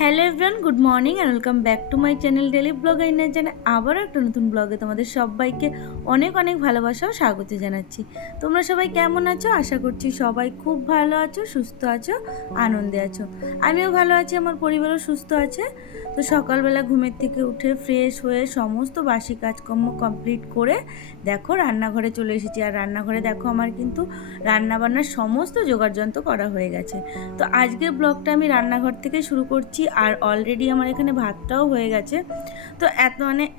Hello everyone, good morning and welcome back to my channel daily blog আইনার জানে আবারও একটা নতুন ব্লগে তোমাদের সবাইকে অনেক অনেক ভালোবাসা ও স্বাগত জানাচ্ছি। তোমরা সবাই কেমন আছো? আশা করছি সবাই খুব ভালো আছো, সুস্থ আছো, আনন্দে আছো। আমিও ভালো আছি, আমার পরিবারও সুস্থ আছে। তো সকালবেলা ঘুমের থেকে উঠে ফ্রেশ হয়ে সমস্ত বাসি কাজকর্ম কমপ্লিট করে দেখো রান্নাঘরে চলে এসেছি। আর রান্নাঘরে দেখো আমার কিন্তু রান্নাবান্নার সমস্ত জোগাড়যন্ত্র করা হয়ে গেছে। তো আজকের ব্লগটা আমি রান্নাঘর থেকে শুরু করছি। আর অলরেডি আমার এখানে ভাতটাও হয়ে গেছে। তো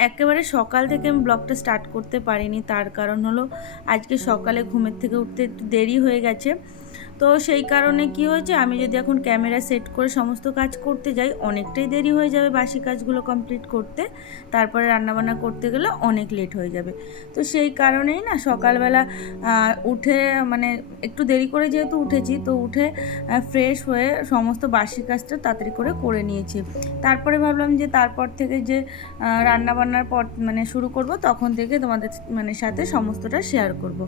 একেবারে সকাল থেকে আমি ব্লগটা স্টার্ট করতে পারিনি, তার কারণ হলো আজকে সকালে ঘুমের থেকে উঠতে একটু দেরি হয়ে গেছে। তো সেই কারণে কি হয়েছে, আমি যদি এখন ক্যামেরা সেট করে সমস্ত কাজ করতে যাই অনেকটাই দেরি হয়ে যাবে বাসি কাজগুলো কমপ্লিট করতে, তারপরে রান্নাবান্না করতে গেলে অনেক লেট হয়ে যাবে। তো সেই কারণেই না সকালবেলা উঠে মানে একটু দেরি করে যেহেতু উঠেছি, তো উঠে ফ্রেশ হয়ে সমস্ত বাসি কাজটা তাড়াতাড়ি করে নিয়েছি। তারপরে ভাবলাম যে তারপর থেকে যে রান্নাবান্নার পর মানে শুরু করব, তখন থেকে তোমাদের মানে সাথে সমস্তটা শেয়ার করব।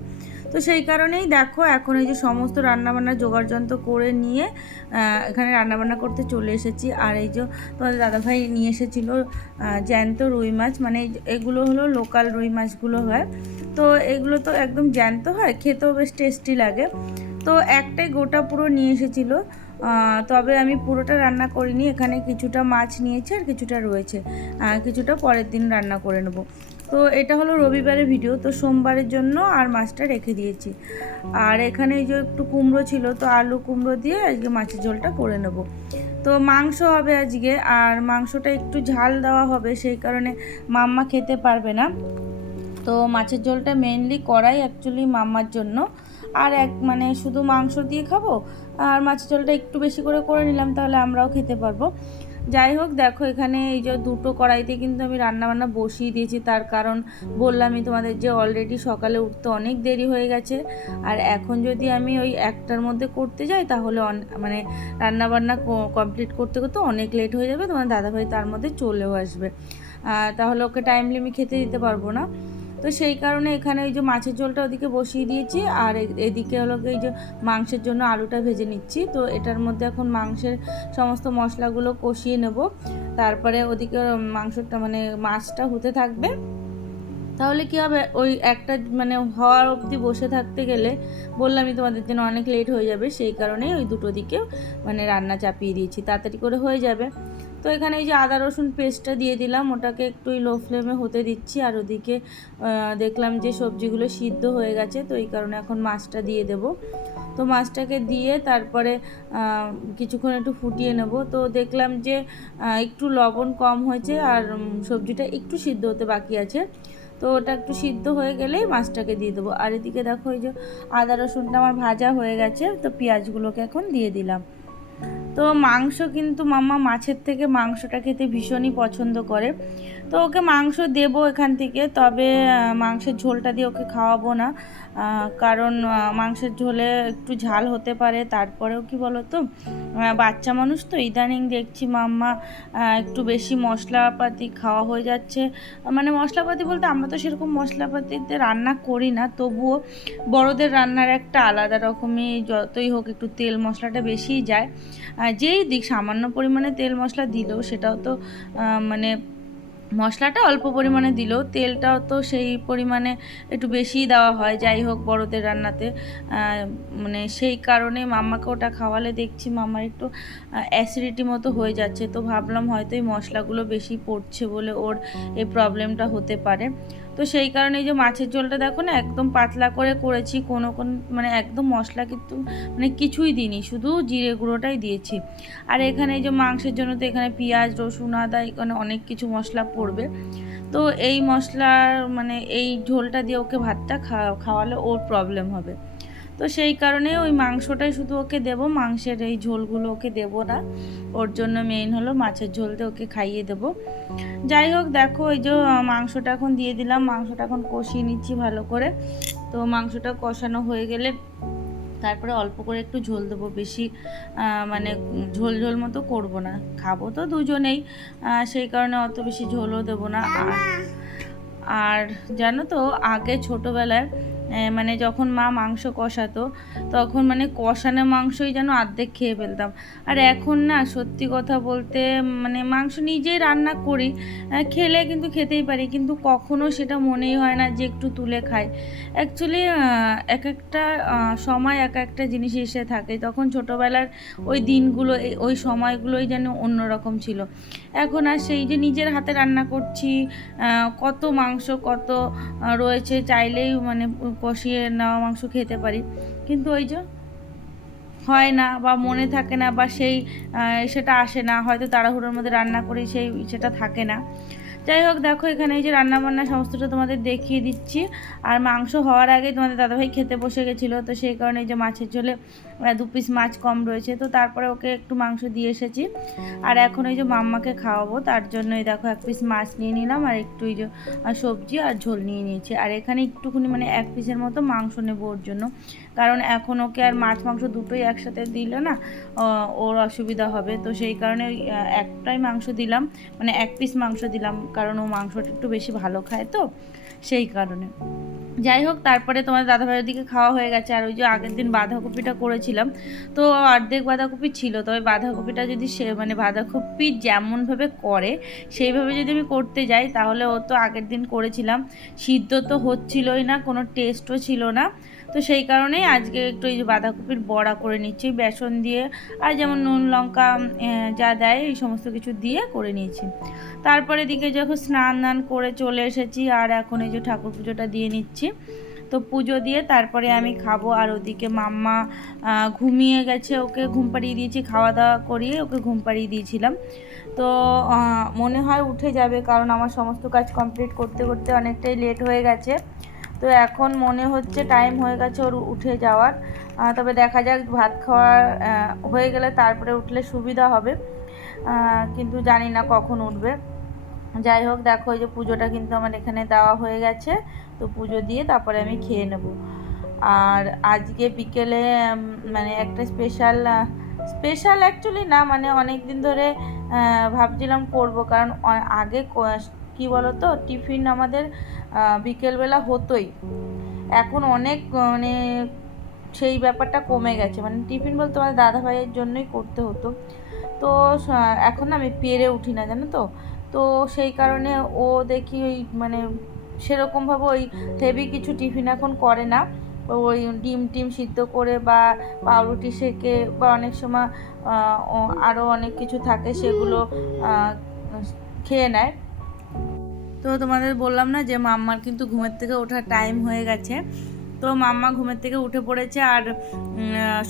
তো সেই কারণেই দেখো এখন এই যে সমস্ত রান্নাবান্নার জোগাড়যন্ত্র করে নিয়ে এখানে রান্নাবান্না করতে চলে এসেছি। আর এই যে তোমাদের দাদাভাই নিয়ে এসেছিলো জ্যান্ত রুই মাছ, মানে এগুলো হলো লোকাল রুই মাছগুলো হয়। তো এগুলো তো একদম জ্যান্ত হয়, খেতেও বেশ টেস্টি লাগে। তো একটাই গোটা পুরো নিয়ে এসেছিলো, তবে আমি পুরোটা রান্না করিনি, এখানে কিছুটা মাছ নিয়েছি আর কিছুটা রয়েছে, কিছুটা পরের দিন রান্না করে নেব। তো এটা হলো রবিবারের ভিডিও, তো সোমবারের জন্য আর মাছটা রেখে দিয়েছি। আর এখানে এই যে একটু কুমড়ো ছিল, তো আলু কুমড়ো দিয়ে আজকে মাছের ঝোলটা করে নেব। তো মাংস হবে আজকে, আর মাংসটা একটু ঝাল দেওয়া হবে, সেই কারণে মাম্মা খেতে পারবে না। তো মাছের ঝোলটা মেনলি করাই অ্যাকচুয়ালি মাম্মার জন্য, আর মানে শুধু মাংস দিয়ে খাবো, আর মাছের ঝোলটা একটু বেশি করে নিলাম, তাহলে আমরাও খেতে পারবো। যাই হোক, দেখো এখানে এই যে দুটো কড়াইতে কিন্তু আমি রান্নাবান্না বসিয়ে দিয়েছি, তার কারণ বললামই তোমাদের যে অলরেডি সকালে উঠতে অনেক দেরি হয়ে গেছে। আর এখন যদি আমি ওই একটার মধ্যে করতে যাই তাহলে মানে রান্নাবান্না কমপ্লিট করতে করতে অনেক লেট হয়ে যাবে, তোমার দাদাভাই তার মধ্যে চলেও আসবে, তাহলে ওকে টাইমলি আমি খেতে দিতে পারবো না। তো সেই কারণে এখানে ওই যে মাছের ঝোলটা ওদিকে বসিয়ে দিয়েছি, আর এদিকে হলো এই যে মাংসের জন্য আলুটা ভেজে নিচ্ছি। তো এটার মধ্যে এখন মাংসের সমস্ত মশলাগুলো কষিয়ে নেব, তারপরে ওদিকে মাংসটা মানে মাছটা হতে থাকবে। তাহলে কি হবে, ওই একটা মানে হওয়ার অবধি বসে থাকতে গেলে বললামই তোমাদের জন্য অনেক লেট হয়ে যাবে, সেই কারণেই ওই দুটো দিকে মানে রান্না চাপিয়ে দিয়েছি, তাড়াতাড়ি করে হয়ে যাবে। তো এখানে এই যে আদা রসুন পেস্টটা দিয়ে দিলাম, ওটাকে একটু লো ফ্লেমে হতে দিচ্ছি। আর ওদিকে দেখলাম যে সবজিগুলো সিদ্ধ হয়ে গেছে, তো এই কারণে এখন মাছটা দিয়ে দেব। তো মাছটাকে দিয়ে তারপরে কিছুক্ষণ একটু ফুটিয়ে নেব। তো দেখলাম যে একটু লবণ কম হয়েছে, আর সবজিটা একটু সিদ্ধ হতে বাকি আছে। তো ওটা একটু সিদ্ধ হয়ে গেলেই মাছটাকে দিয়ে দেবো। আর এদিকে দেখো এই যে আদা রসুনটা আমার ভাজা হয়ে গেছে, তো পেঁয়াজগুলোকে এখন দিয়ে দিলাম। তো মাংস কিন্তু মাম্মা মাছের থেকে মাংসটা খেতে ভীষণই পছন্দ করে, তো ওকে মাংস দেবো এখান থেকে, তবে মাংসের ঝোলটা দিয়ে ওকে খাওয়াবো না, কারণ মাংসের ঝোলে একটু ঝাল হতে পারে। তারপরেও কি বলো তো, বাচ্চা মানুষ তো ইদানিং দেখছি মাম্মা একটু বেশি মশলাপাতি খাওয়া হয়ে যাচ্ছে। মানে মশলাপাতি বলতে আমরা তো সেরকম মশলাপাতিতে রান্না করি না, তবুও বড়দের রান্নার একটা আলাদা রকমই, যতই হোক একটু তেল মশলাটা বেশিই যায়। যেই দিক সামান্য পরিমাণে তেল মশলা দিলেও সেটাও তো মানে মশলাটা অল্প পরিমাণে দিলেও তেলটাও তো সেই পরিমাণে একটু বেশিই দেওয়া হয়, যাই হোক বড়দের রান্নাতে। মানে সেই কারণে মাম্মাকে ওটা খাওয়ালে দেখছি মাম্মার একটু অ্যাসিডিটি মতো হয়ে যাচ্ছে। তো ভাবলাম হয়তো এই মশলাগুলো বেশি পড়ছে বলে ওর এই প্রবলেমটা হতে পারে। তো সেই কারণে এই যে মাছের ঝোলটা দেখো না একদম পাতলা করে করেছি, কোনো মানে একদম মশলা কিন্তু মানে কিছুই দিইনি, শুধু জিরে গুঁড়োটাই দিয়েছি। আর এখানে এই যে মাংসের জন্য তো এখানে পেঁয়াজ রসুন আদা এখানে অনেক কিছু মশলা পড়বে। তো এই মশলার মানে এই ঝোলটা দিয়ে ওকে ভাতটা খাওয়ালে ওর প্রবলেম হবে। তো সেই কারণে ওই মাংসটাই শুধু ওকে দেবো, মাংসের এই ঝোলগুলো ওকে দেবো না, ওর জন্য মেইন হলো মাছের ঝোল দিয়ে ওকে খাইয়ে দেবো। যাই হোক, দেখো এই যে মাংসটা এখন দিয়ে দিলাম, মাংসটা এখন কষিয়ে নিচ্ছি ভালো করে। তো মাংসটা কষানো হয়ে গেলে তারপরে অল্প করে একটু ঝোল দেবো, বেশি মানে ঝোল ঝোল মতো করবো না, খাবো তো দুজনেই, সেই কারণে অত বেশি ঝোলও দেবো না। আর জানো তো আগে ছোটোবেলায় মানে যখন মা মাংস কষাতো তখন মানে কষানো মাংসই যেন অর্ধেক খেয়ে ফেলতাম। আর এখন না সত্যি কথা বলতে মানে মাংস নিজেই রান্না করি, খেলে কিন্তু খেতেই পারি, কিন্তু কখনো সেটা মনেই হয় না যে একটু তুলে খাই। অ্যাকচুয়ালি এক একটা সময় এক একটা জিনিস এসে থাকে, তখন ছোটোবেলার ওই দিনগুলো ওই সময়গুলোই যেন অন্যরকম ছিল। এখন আর সেই যে নিজের হাতে রান্না করছি, কত মাংস কত রয়েছে, চাইলেই মানে কষিয়ে নেওয়া মাংস খেতে পারি, কিন্তু ওই যে হয় না বা মনে থাকে না বা সেই সেটা আসে না, হয়তো তাড়াহুড়োর মধ্যে রান্না করি সেটা থাকে না। যাই হোক, দেখো এখানে এই যে রান্নাবান্না সমস্তটা তোমাদের দেখিয়ে দিচ্ছি। আর মাংস হওয়ার আগে তোমাদের দাদাভাই খেতে বসে গেছিলো, তো সেই কারণে এই যে মাছের ঝোলে 2 পিস মাছ কম রয়েছে, তো তারপরে ওকে একটু মাংস দিয়ে এসেছি। আর এখন এই যে মাম্মাকে খাওয়াবো, তার জন্যই দেখো 1 পিস মাছ নিয়ে নিলাম আর একটু এই যে সবজি আর ঝোল নিয়ে নিয়েছি। আর এখানে একটুখানি মানে 1 পিসের মতো মাংস নেবো ওর জন্য, কারণ এখন ওকে আর মাছ মাংস দুটোই একসাথে দিলে না ওর অসুবিধা হবে, তো সেই কারণে ওই একটাই মাংস দিলাম, মানে 1 পিস মাংস দিলাম, কারণ ও মাংসটা একটু বেশি ভালো খায়, তো সেই কারণে। যাই হোক, তারপরে তোমার দাদাভাইয়ের দিকে খাওয়া হয়ে গেছে। আর ওই যে আগের দিন বাঁধাকপিটা করেছিলাম, তো অর্ধেক বাঁধাকপি ছিল, তবে বাঁধাকপিটা যদি সে মানে বাঁধাকপি যেমনভাবে করে সেইভাবে যদি আমি করতে যাই, তাহলে ও তো আগের দিন করেছিলাম সিদ্ধ তো হচ্ছিলই না, কোনো টেস্টও ছিল না, তো সেই কারণেই আজকে একটু এই যে বাঁধাকপির বড়া করে নিচ্ছি বেসন দিয়ে, আর যেমন নুন লঙ্কা যা দেয় এই সমস্ত কিছু দিয়ে করে নিয়েছি। তারপরে দিকে যখন স্নান করে চলে এসেছি, আর এখন এই যে ঠাকুর পুজোটা দিয়ে নিচ্ছি। তো পুজো দিয়ে তারপরে আমি খাবো। আর ওদিকে মাম্মা ঘুমিয়ে গেছে, ওকে ঘুম পাড়িয়ে দিয়েছি, খাওয়া দাওয়া করিয়ে ওকে ঘুম পাড়িয়ে দিয়েছিলাম। তো মনে হয় উঠে যাবে, কারণ আমার সমস্ত কাজ কমপ্লিট করতে করতে অনেকটাই লেট হয়ে গেছে। তো এখন মনে হচ্ছে টাইম হয়ে গেছে ওর উঠে যাওয়ার, তবে দেখা যাক, ভাত খাওয়া হয়ে গেলে তারপরে উঠলে সুবিধা হবে, কিন্তু জানি না কখন উঠবে। যাই হোক, দেখো এই যে পুজোটা কিন্তু আমার এখানে দেওয়া হয়ে গেছে, তো পুজো দিয়ে তারপরে আমি খেয়ে নেব। আর আজকে বিকেলে মানে একটা স্পেশাল অ্যাকচুয়ালি না, মানে অনেক দিন ধরে ভাবছিলাম করব, কারণ আগে কি বলো তো, টিফিন আমাদের বিকেলবেলা হতোই, এখন অনেক মানে সেই ব্যাপারটা কমে গেছে, মানে টিফিন বলতে আমার দাদা ভাইয়ের জন্যই করতে হতো, তো এখন আমি পেরে উঠি না, জানো তো। তো সেই কারণে ও দেখি ওই মানে সেরকমভাবে ওই হেভি কিছু টিফিন এখন করে না, ওই ডিম সিদ্ধ করে বা পাউরুটি সেকে বা অনেক সময় আরও অনেক কিছু থাকে সেগুলো খেয়ে নেয়। তো তোমাদের বললাম না যে মাম্মার কিন্তু ঘুমের থেকে ওঠার টাইম হয়ে গেছে, তো মাম্মা ঘুমের থেকে উঠে পড়েছে। আর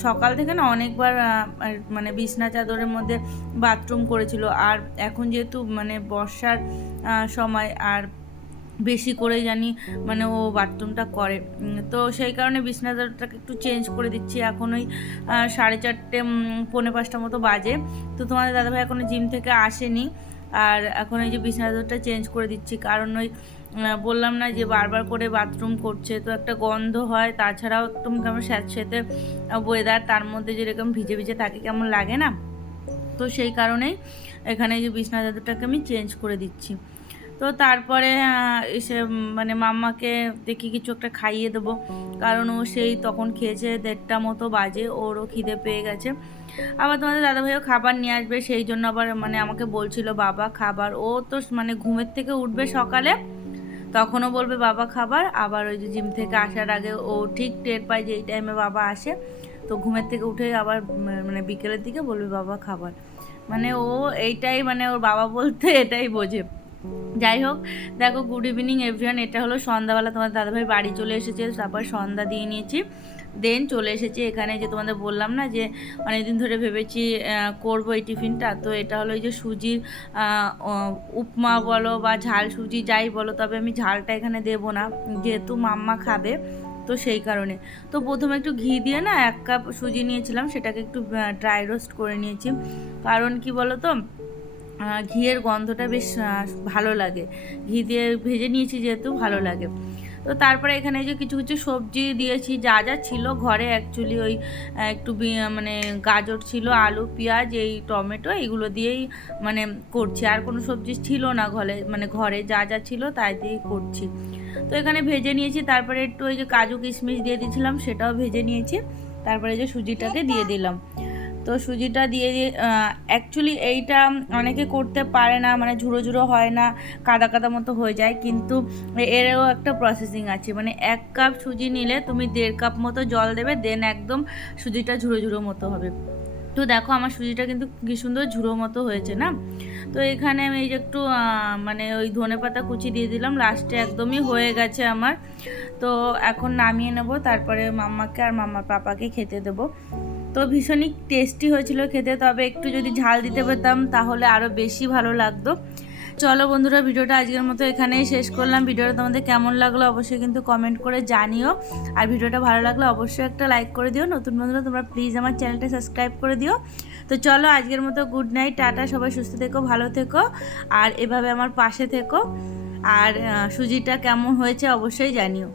সকাল থেকে না অনেকবার মানে বিছনা চাদরের মধ্যে বাথরুম করেছিল, আর এখন যেহেতু মানে বর্ষার সময় আর বেশি করে জানি মানে ও বাথরুমটা করে, তো সেই কারণে বিছনা চাদরটাকে একটু চেঞ্জ করে দিচ্ছি। এখন ওই 4:30 পৌনে 5টা মতো বাজে, তো তোমাদের দাদাভাই এখনও জিম থেকে আসেনি, আর এখন এই যে বিছনা চাদরটা চেঞ্জ করে দিচ্ছি, কারণ ওই বললাম না যে বারবার করে বাথরুম করছে, তো একটা গন্ধ হয়, তাছাড়াও একদম কেমন স্যাঁতস্যাঁতে ওয়েদার, তার মধ্যে যেরকম ভিজে ভিজে থাকে কেমন লাগে না, তো সেই কারণেই এখানে এই যে বিছনা চাদরটাকে আমি চেঞ্জ করে দিচ্ছি। তো তারপরে এসে মানে মাম্মাকে দেখি কিছু একটা খাইয়ে দেবো, কারণ ও সেই তখন খেয়েছে 1:30 মতো বাজে, ওরও খিদে পেয়ে গেছে। আবার তোমাদের দাদাভাইও খাবার নিয়ে আসবে, সেই জন্য আবার মানে আমাকে বলছিল বাবা খাবার, ও তো মানে ঘুমের থেকে উঠবে সকালে, তখনও বলবে বাবা খাবার, আবার ওই যে জিম থেকে আসার আগে ও ঠিক টের পায় যে এই টাইমে বাবা আসে, তো ঘুমের থেকে উঠে আবার মানে বিকেলের দিকে বলবে বাবা খাবার, মানে ও এইটাই মানে ওর বাবা বলতে এটাই বোঝে। যাই হোক, দেখো গুড ইভিনিং এভরিওয়ান, এটা হলো সন্ধ্যাবেলা, তোমার দাদাভাই বাড়ি চলে এসেছে, তারপর সন্ধ্যা দিয়ে নিয়েছি, দেন চলে এসেছি এখানে। যে তোমাদের বললাম না যে অনেকদিন ধরে ভেবেছি করবো এই টিফিনটা, তো এটা হলো এই যে সুজির উপমা বলো বা ঝাল সুজি যাই বলো, তবে আমি ঝালটা এখানে দেবো না যেহেতু মাম্মা খাবে, তো সেই কারণে। তো প্রথমে একটু ঘি দিয়ে না 1 কাপ সুজি নিয়েছিলাম, সেটাকে একটু ড্রাই রোস্ট করে নিয়েছি, কারণ কি বলো তো ঘিয়ের গন্ধটা বেশ ভালো লাগে, ঘি দিয়ে ভেজে নিয়েছি যেহেতু ভালো লাগে। তো তারপরে এখানে যে কিছু কিছু সবজি দিয়েছি, যা যা ছিল ঘরে, অ্যাকচুয়ালি ওই একটু মানে গাজর ছিল, আলু পেঁয়াজ এই টমেটো এইগুলো দিয়েই মানে করছি, আর কোনো সবজি ছিল না ঘরে, মানে ঘরে যা যা ছিল তাই দিয়েই করছি। তো এখানে ভেজে নিয়েছি, তারপরে একটু ওই যে কাজু কিশমিশ দিয়ে দিয়েছিলাম সেটাও ভেজে নিয়েছি, তারপরে যে সুজিটাকে দিয়ে দিলাম। তো সুজিটা দিয়ে অ্যাকচুয়ালি এইটা অনেকে করতে পারে না, মানে ঝুড়ো ঝুড়ো হয় না, কাদা কাদা মতো হয়ে যায়, কিন্তু এরও একটা প্রসেসিং আছে। মানে 1 কাপ সুজি নিলে তুমি 1.5 কাপ মতো জল দেবে, দেন একদম সুজিটা ঝুড়ো ঝুড়ো মতো হবে। তো দেখো আমার সুজিটা কিন্তু কি সুন্দর ঝুড়ো মতো হয়েছে না। তো এখানে আমি এই যে একটু মানে ওই ধনেপাতা কুচি দিয়ে দিলাম লাস্টে, একদমই হয়ে গেছে আমার। তো এখন নামিয়ে নেব, তারপরে মাম্মাকে আর মাম্মার পাপাকে খেতে দেবো। তো ভীষণই টেস্টি হয়েছিল খেতে, তবে একটু যদি ঝাল দিতে পেতাম তাহলে আরও বেশি ভালো লাগতো। চলো বন্ধুরা, ভিডিওটা আজকের মতো এখানেই শেষ করলাম। ভিডিওটা তোমাদের কেমন লাগলো অবশ্যই কিন্তু কমেন্ট করে জানিও, আর ভিডিওটা ভালো লাগলে অবশ্যই একটা লাইক করে দিও। নতুন বন্ধুরা তোমরা প্লিজ আমার চ্যানেলটা সাবস্ক্রাইব করে দিও। তো চলো আজকের মতো গুড নাইট, টাটা, সবাই সুস্থ থেকো, ভালো থেকো, আর এভাবে আমার পাশে থেকো। আর সুজিটা কেমন হয়েছে অবশ্যই জানিও।